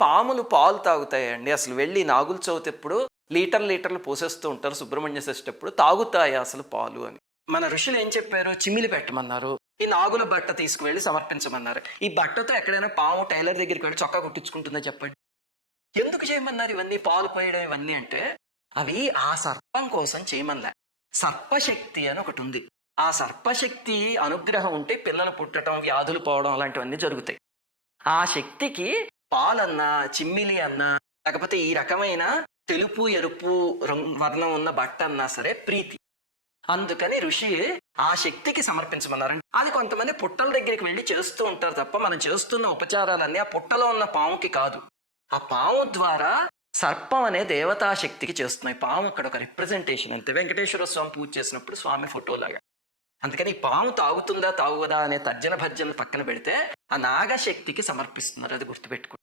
పాములు పాలు తాగుతాయండి? అసలు వెళ్ళి నాగుల చవితి ఎప్పుడు లీటర్లు పోసేస్తూ ఉంటారు సుబ్రహ్మణ్య షష్ఠి ఎప్పుడు, తాగుతాయి అసలు పాలు అని. మన ఋషులు ఏం చెప్పారు? చిమిలి పెట్టమన్నారు, ఈ నాగుల బట్ట తీసుకువెళ్ళి సమర్పించమన్నారు. ఈ బట్టతో ఎక్కడైనా పాము టైలర్ దగ్గరికి వెళ్ళి చొక్కా కుట్టించుకుంటుందా చెప్పండి? ఎందుకు చేయమన్నారు ఇవన్నీ? పాలు పోయడం ఇవన్నీ అంటే అవి ఆ సర్పం కోసం చేయమనిలే. సర్పశక్తి అని ఒకటి ఉంది. ఆ సర్పశక్తి అనుగ్రహం ఉంటే పిల్లలు పుట్టడం, వ్యాధులు పోవడం అలాంటివన్నీ జరుగుతాయి. ఆ శక్తికి పాలన్నా, చిమ్మిలి అన్నా, లేకపోతే ఈ రకమైన తెలుపు ఎరుపు వర్ణం ఉన్న బట్ట అన్నా సరే ప్రీతి. అందుకని ఋషి ఆ శక్తికి సమర్పించమన్నారు. అది కొంతమంది పుట్టల దగ్గరికి వెళ్ళి చేస్తూ ఉంటారు తప్ప మనం చేస్తున్న ఉపచారాలన్నీ ఆ పుట్టలో ఉన్న పాముకి కాదు. ఆ పాము ద్వారా సర్పం అనే దేవతా శక్తికి చేస్తున్నాయి. పాము అక్కడ ఒక రిప్రజెంటేషన్ అంతే. వెంకటేశ్వర స్వామి పూజ చేసినప్పుడు స్వామి ఫోటోలాగా. అందుకని పాము తాగుతుందా తాగుదా అనే తర్జన భర్జన పక్కన పెడితే ఆ నాగశక్తికి సమర్పిస్తున్నారు. అది గుర్తుపెట్టుకోండి.